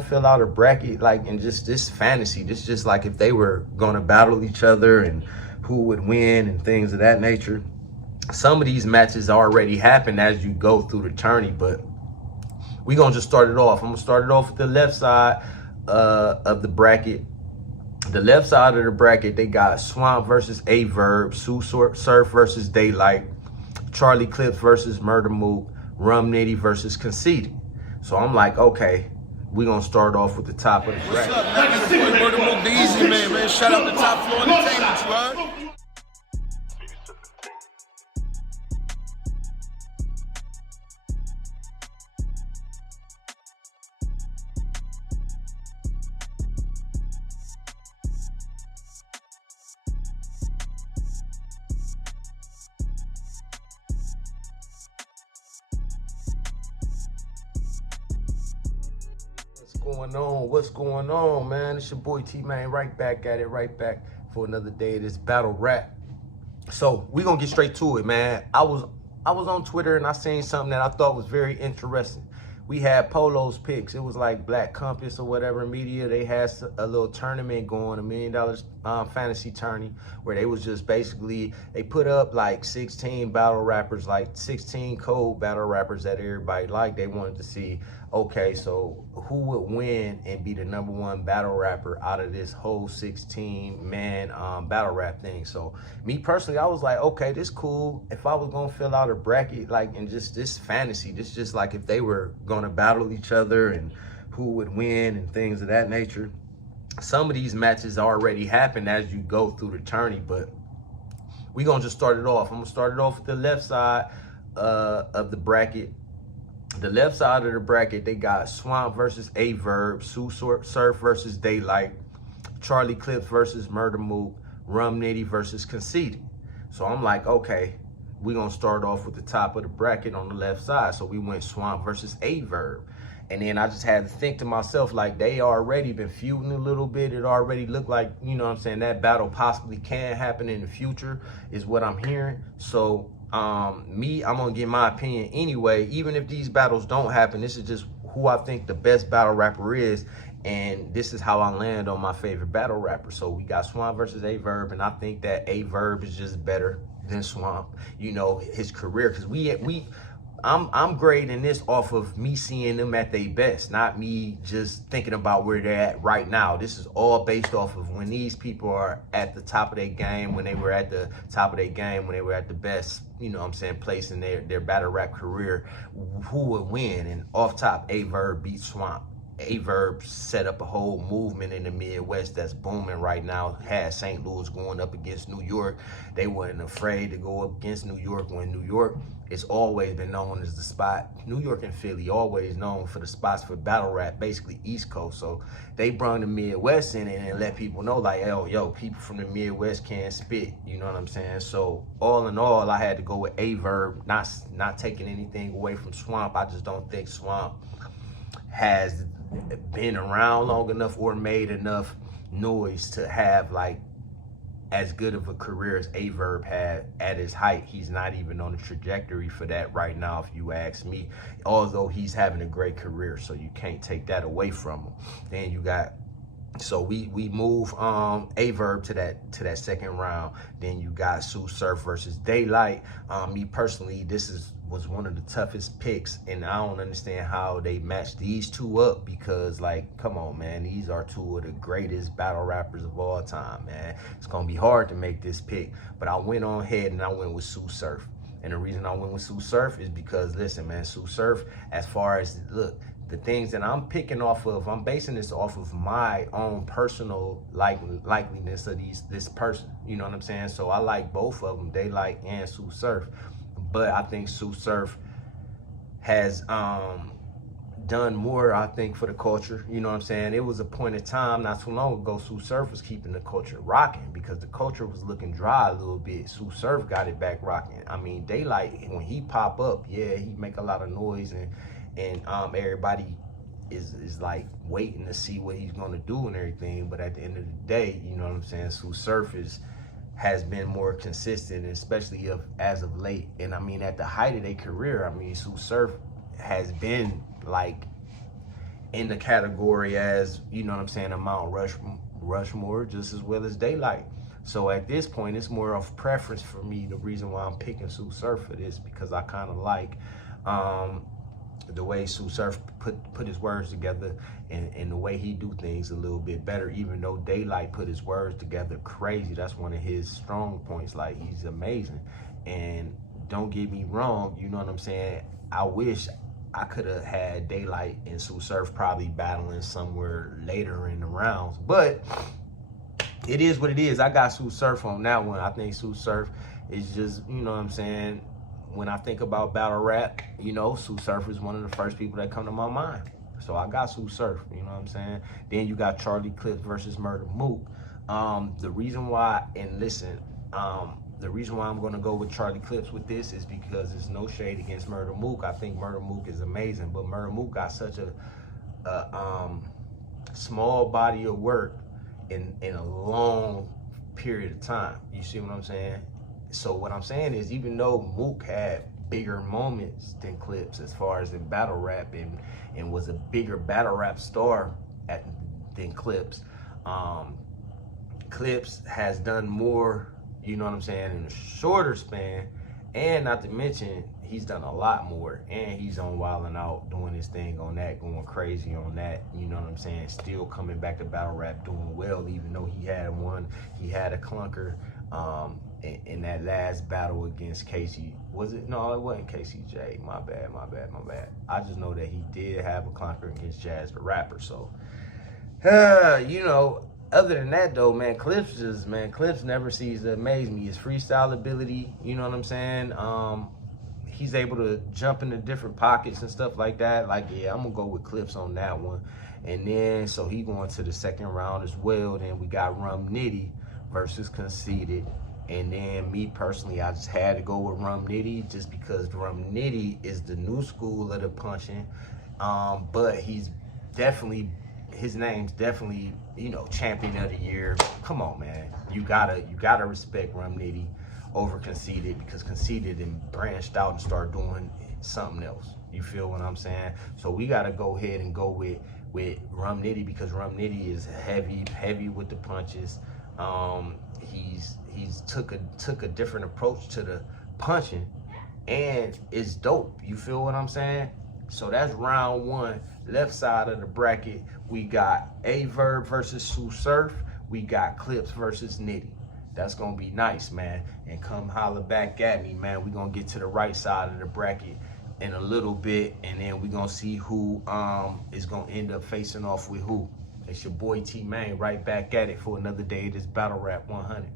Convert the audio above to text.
Fill out a bracket like in just this fantasy. This just like if they were gonna battle each other and who would win and things of that nature. Some of these matches already happen as you go through the tourney, but we gonna just start it off. I'm gonna start it off with the left side of the bracket. The left side of the bracket, they got Swamp versus A Verb, Sue Surf versus Daylight, Charlie Clips versus Murder Mook, Rum Nitty versus Conceited. So I'm like, okay, we're gonna start off with the top of the bracket. What's up, man? It's your boy Murder Mook, the Easy Man. Shout out to Top Floor Entertainment, you heard? What's going on, man? It's your boy T-Man, right back at it, right back for another day of this battle rap. So we gonna get straight to it, man. I was on Twitter and I seen something that I thought was very interesting. We had Polo's picks. It was like Black Compass or whatever media. They had a little tournament going, $1 million fantasy tourney, where they was just basically, they put up like 16 battle rappers, like 16 cold battle rappers that everybody liked. They wanted to see, okay, so who would win and be the #1 battle rapper out of this whole 16-man battle rap thing. So me personally, I was like, okay, this cool. If I was gonna fill out a bracket like in just this fantasy, this just like if they were gonna battle each other and who would win and things of that nature. Some of these matches already happen as you go through the tourney, but we gonna just start it off. I'm gonna start it off with the left side of the bracket. The left side of the bracket, they got Swamp versus A Verb, Sue Surf versus Daylight, Charlie Clips versus Murder Mook, Rum Nitty versus Conceited. So I'm like, okay, we're gonna start off with the top of the bracket on the left side. So we went Swamp versus A Verb. And then I just had to think to myself, like, they already been feuding a little bit. It already looked like, you know what I'm saying, that battle possibly can happen in the future is what I'm hearing. So I'm gonna give my opinion anyway. Even if these battles don't happen, this is just who I think the best battle rapper is, and this is how I land on my favorite battle rapper. So we got Swamp versus A Verb, and I think that A Verb is just better than Swamp, you know, his career, because I'm grading this off of me seeing them at their best, not me just thinking about where they're at right now. This is all based off of when these people are at the top of their game, when they were at the top of their game, when they were at the best, you know what I'm saying, place in their battle rap career, who would win. And off top, A Verb beat Swamp. A Verb set up a whole movement in the Midwest that's booming right now. Had St. Louis going up against New York. They weren't afraid to go up against New York when New York, it's always been known as the spot. New York and Philly always known for the spots for battle rap, basically East Coast. So they brought the Midwest in it and let people know, like, yo, people from the Midwest can spit. You know what I'm saying? So all in all, I had to go with A Verb, not taking anything away from Swamp. I just don't think Swamp has been around long enough or made enough noise to have like as good of a career as A Verb had at his height. He's not even on the trajectory for that right now, if you ask me, although he's having a great career, so you can't take that away from him. Then you got, so we move A Verb to that second round. Then you got Sue Surf versus Daylight. Me personally, this was one of the toughest picks, and I don't understand how they matched these two up, because, like, come on, man, these are two of the greatest battle rappers of all time, man. It's gonna be hard to make this pick, but I went on ahead and I went with Sue Surf. And the reason I went with Sue Surf is because, listen, man, Sue Surf, as far as, look, the things that I'm picking off of, I'm basing this off of my own personal likeliness of this person. You know what I'm saying? So I like both of them, Daylight and Sue Surf. But I think Sue Surf has done more, I think, for the culture. You know what I'm saying? It was a point in time not too long ago, Sue Surf was keeping the culture rocking, because the culture was looking dry a little bit. Sue Surf got it back rocking. I mean, Daylight, when he pop up, yeah, he make a lot of noise, and everybody is like waiting to see what he's gonna do and everything. But at the end of the day, you know what I'm saying, Sue Surf has been more consistent, especially as of late. And I mean, at the height of their career, I mean, Sue Surf has been like in the category as, you know what I'm saying, a Mount Rushmore just as well as Daylight. So at this point, it's more of preference for me. The reason why I'm picking Sue Surf for this, because I kind of like the way Sue Surf put his words together, and the way he do things a little bit better, even though Daylight put his words together crazy. That's one of his strong points. Like, he's amazing. And don't get me wrong, you know what I'm saying? I wish I could have had Daylight and Sue Surf probably battling somewhere later in the rounds, but it is what it is. I got Sue Surf on that one. I think Sue Surf is just, you know what I'm saying, when I think about battle rap, you know, Sue Surf is one of the first people that come to my mind. So I got Sue Surf, you know what I'm saying? Then you got Charlie Clips versus Murder Mook. The reason why, and listen, the reason why I'm gonna go with Charlie Clips with this is because there's no shade against Murder Mook. I think Murder Mook is amazing, but Murder Mook got such a small body of work in a long period of time. You see what I'm saying? So what I'm saying is, even though Mook had bigger moments than Clips as far as in battle rap, and was a bigger battle rap star than Clips, Clips has done more, you know what I'm saying, in a shorter span, and not to mention, he's done a lot more, and he's on Wild 'N Out doing his thing on that, going crazy on that, you know what I'm saying, still coming back to battle rap doing well, even though he had a clunker in that last battle against Casey. Was it? No, it wasn't Casey J. My bad. I just know that he did have a clunker against Jazz the Rapper. So, you know, other than that though, man, Clips never ceases to amaze me. His freestyle ability, you know what I'm saying? He's able to jump into different pockets and stuff like that. Like, yeah, I'm gonna go with Clips on that one. And then, so he going to the second round as well. Then we got Rum Nitty versus Conceited. And then me personally, I just had to go with Rum Nitty just because Rum Nitty is the new school of the punching. But he's definitely, his name's definitely, you know, champion of the year. Come on, man. You gotta respect Rum Nitty over Conceited, because Conceited and branched out and started doing something else. You feel what I'm saying? So we gotta go ahead and go with Rum Nitty, because Rum Nitty is heavy with the punches. He's took a different approach to the punching, and it's dope. You feel what I'm saying? So that's round one. Left side of the bracket, we got A-Verb versus Sue Surf. We got Clips versus Nitty. That's gonna be nice, man. And come holler back at me, man. We're gonna get to the right side of the bracket in a little bit, and then we're gonna see who is gonna end up facing off with who. It's your boy T-Main, right back at it for another day of this Battle Rap 100.